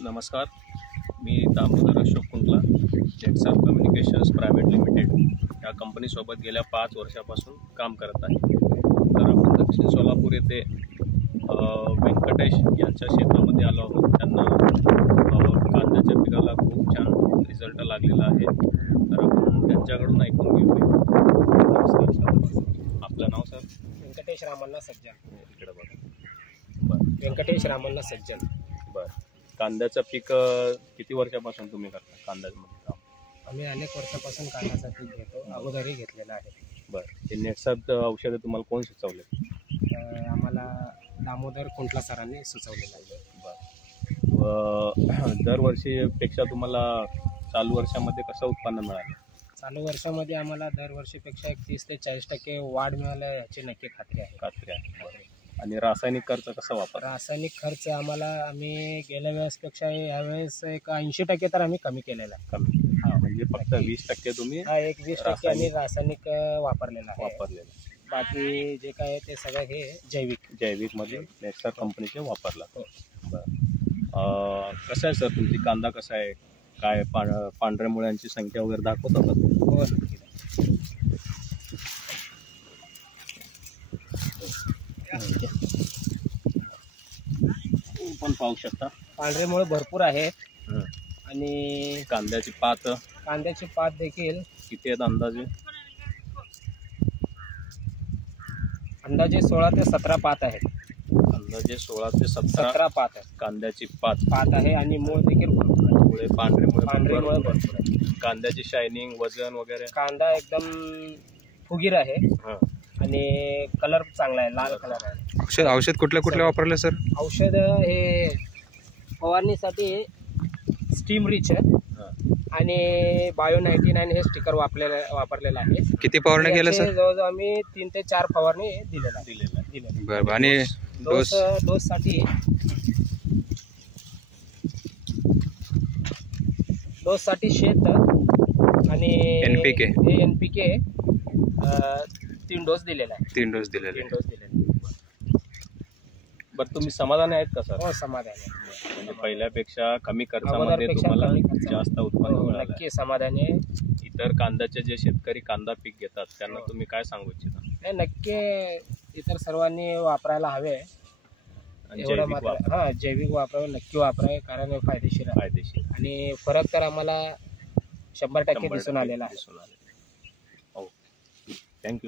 नमस्कार, मी दामोदर अशोक कुंटला, जेटसाप कम्युनिकेशन्स प्रायव्हेट लिमिटेड या कंपनीसोबत गेल्या 5 वर्षापासून काम करत आहे. तर आपण दक्षिण सोलापूर येथे व्यंकटेश यांच्या शेतामध्ये आलो आहोत. त्यांना कांद्याच्या पिकाला खूप छान रिझल्ट लागलेला आहे. तर आपण त्यांच्याकडून ऐकून घेऊया. नमस्कार सर, आपलं नाव सर? व्यंकटेश रामण्णा सज्जन. इकडे बघा. बरं, व्यंकटेश रामण्णा सज्जन. बरं. कांद्याचं पीक किती वर्षापासून तुम्ही करता कांद्यामध्ये काम? आम्ही अनेक वर्षापासून कांद्याचं पीक घेतो, अगोदरही घेतलेलं आहे. बरं, हे नेटसाप औषधं तुम्हाला कोण सुचवले? आम्हाला दामोदर कुंटला सरांनी सुचवलेलं आहे. बरं, दरवर्षीपेक्षा तुम्हाला चालू वर्षामध्ये कसं उत्पन्न मिळालं? चालू वर्षामध्ये आम्हाला दरवर्षीपेक्षा 30 ते 40% वाढ मिळाल्या याची नक्की खात्री आहे. बरं. आणि रासायनिक खर्च कसा वापर? रासायनिक खर्च आम्ही गेल्या वेळेसपेक्षा यावेळेस एक 80% तर आम्ही कमी केलेला आहे. कमी? म्हणजे फक्त 20% तुम्ही? हा, एक 20% आम्ही रासायनिक वापरलेला आहे. बाकी जे काय आहे ते सगळं हे जैविकमध्ये नेटसाप कंपनीचे वापरला. हो. बरं, कसं आहे सर तुमची कांदा कसा आहे? काय पांढऱ्या मुळ्यांची संख्या वगैरे दाखवता का? हो, नक्की. पण पाहू शकता पांढरे मुळे भरपूर आहेत. आणि कांद्याची पात देखील किती आहेत अंदाजे? 16 ते 17 पात आहेत. अंदाजे 16 ते 17 पात आहेत. कांद्याची पात आहे आणि मूळ देखील भरपूर आहे. मुळे पांढरे मुळे भरपूर आहे. कांद्याची शायनिंग, वजन वगैरे? कांदा एकदम फुगीर आहे आणि कलर चांगला आहे, लाल कलर आहे. औषध कुठल्या वापरलं सर? औषध हे फवारणीसाठी स्टीम रिच आहे आणि बायो 99 हे स्टिकर वापरलेलं आहे. किती फवारणी केलं सर? जवळजवळ आम्ही 3 ते 4 फवारणी दिलेला आहे. बरं. आणि डोससाठी शेत आणि NPK 3 डोस दिलेला आहे. 3 डोस दिलेले. बरं, तुम्ही समाधानी आहेत का सर? हो, समाधानी आहे. म्हणजे पहिल्यापेक्षा कमी खर्चामध्ये तुम्हाला जास्त उत्पन्न मिळालं? नक्की समाधानी आहे. इतर कांद्याचे जे शेतकरी कांदा पीक घेतात त्यांना तुम्ही काय सांगू इच्छिता? नाही, नक्की इतर सर्वांनी वापरायला हवे. जैविक वापरावे, नक्की वापरावे, कारण हे फायदेशीर आणि फरक तर आम्हाला 100% दिसून आलेला आहे. थँक्यू.